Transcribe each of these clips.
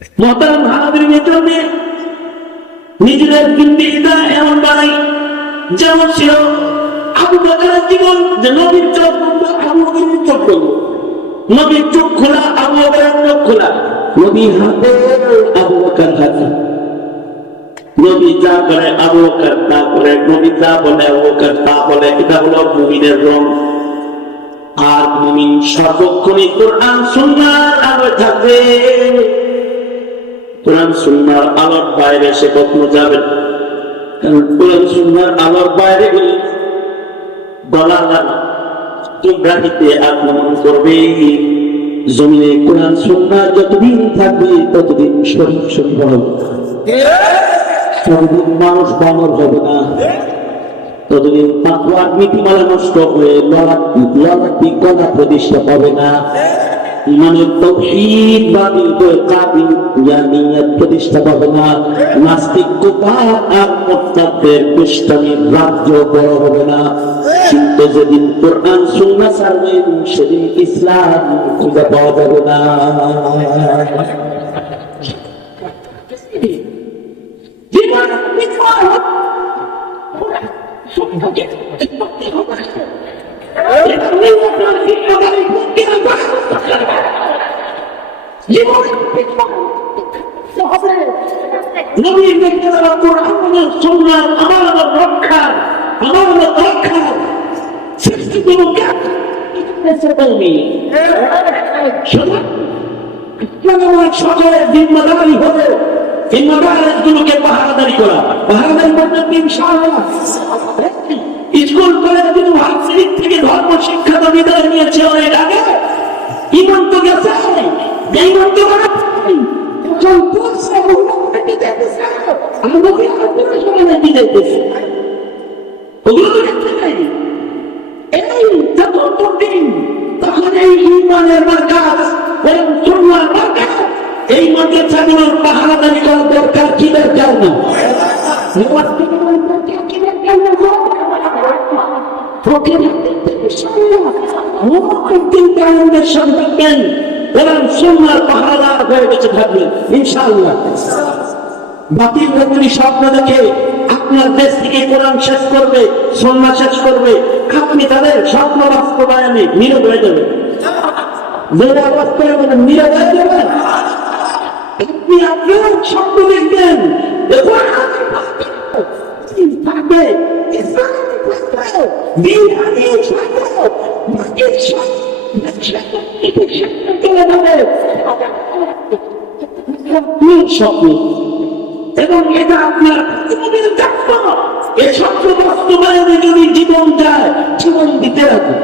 মহতারাম হানাফির ভিতরে নিজেদের জিন্দেগিটা এমন বানাই যেমন ছিল আবু বকরের জীবন, যে নবীর চোখ বন্ধ আবু বকরের চোখ বন্ধ, নবীর চোখ খোলা আবু বকরের চোখ খোলা, নবীর হাতে আবু বকর হাতে, নবী যা করে আবু বকর তা করে, নবী যা বলে আবু বকর তা বলে। এটা হলো মুমিনের রং। আর মুমিন সর্বক্ষণই কোরআন সুন্নাহর আলোয় থাকবে। কোরআন সুন্নাহর আলোর বাইরে সে কখনো যাবে না, কারণ কোরআন সুন্নাহর আলোর বাইরে গেলে দলাল ইব্রাহিতে আক্রমণ করবে। জমিনে কোরআন সুন্নাহ যতদিন থাকবে ততদিন শরীর শরীর হবে, ততদিন মানুষ বানর হবে না, ততদিন তাকওয়ার নীতিমালা নষ্ট হয়ে লড়াকি কলা প্রতিষ্ঠা পাবে না, ইমানের তাওহীদ বাতিল করে কাদিয়ানিয়ত প্রতিষ্ঠা পাবে না, নাস্তিক কুফার আর মুরতাদদের ইসলামের রাজ্য বড় হবে না। কিন্তু যেদিন কোরআন সুন্নাহ ছাড়বেন সেদিন ইসলাম খুঁজে পাওয়া যাবে না। সকলের জিম্মাদারি হলো এই মাদ্রাসাগুলোকে পাহারাদারি করা। পাহারাদারি করতে ইনশাআল্লাহ স্কুল কলেজ ইউনিভার্সিটি থেকে ধর্ম শিক্ষা তো বিদায় নিয়েছে অনেক আগে। ইমান তো গেছে, ইমান তো তখন এই ইমানের মার্কাজ, এই মাদ্রাসাগুলোর পাহারাদারি করার দরকার কি দরকার না? পাহারাদার হয়ে বেঁচে থাকবেন ইনশাআল্লাহ। বাতিল ব্যক্তি স্বপ্ন দেখে আপনার দেশ থেকে কোরআন শেষ করবে, সুন্নাহ শেষ করবে, আপনি তাদের স্বপ্ন বাস্তবায়নে নীরব হয়ে যাবেন। যারা বাস্তবায়নে নীরব হয়ে যাবেন, আপনি আপনার স্বপ্ন দেখবেন থাকবে, স্বপ্ন এবং এটা আপনার এই স্বপ্ন বাস্তবায়নে যদি জীবন যায়, জীবন দিতে রাখবে।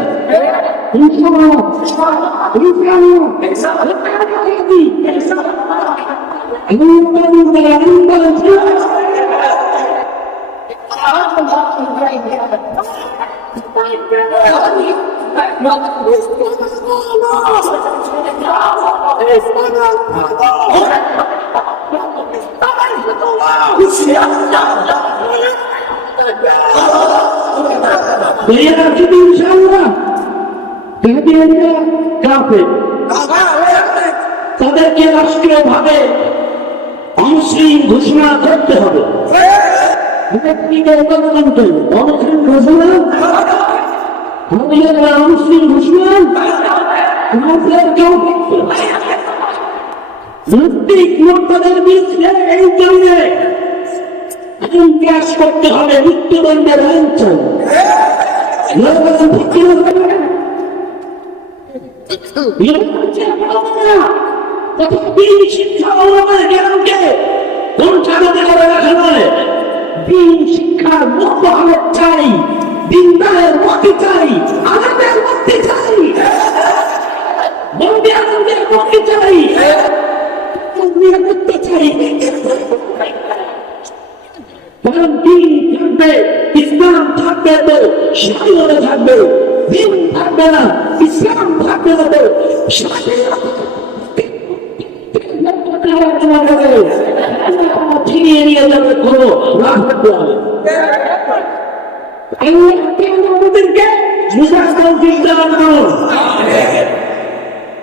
তাদেরকে রাষ্ট্রীয় ভাবে অমুসলিম ঘোষণা করতে হবে। অমুসলিম ঘোষণা এই জন্য প্রয়াস করতে হবে মৃত্যুদণ্ডের আইন চাই। শিক্ষা জ্ঞানকে কোনখানে করে রাখা নয়, দিন শিক্ষার মুক্ত হালত চাই, দিনদারের মধ্যে চাই, আনন্দের মধ্যে চাই, বন্দী আনন্দের মধ্যে চাই, নিরাপত্তা চাই। কারণ দিন থাকবে, ইসলাম থাকবে তো স্বাধীনতা থাকবে, দিন থাকবে না, ইসলাম থাকবে না তো ফিরিয়ে নিয়ে যাবে কোনো লাভ করতে হবে। আমাদেরকে বুঝার তৌফিক দান করুন,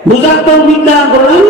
বুঝার তৌফিক দান করুন।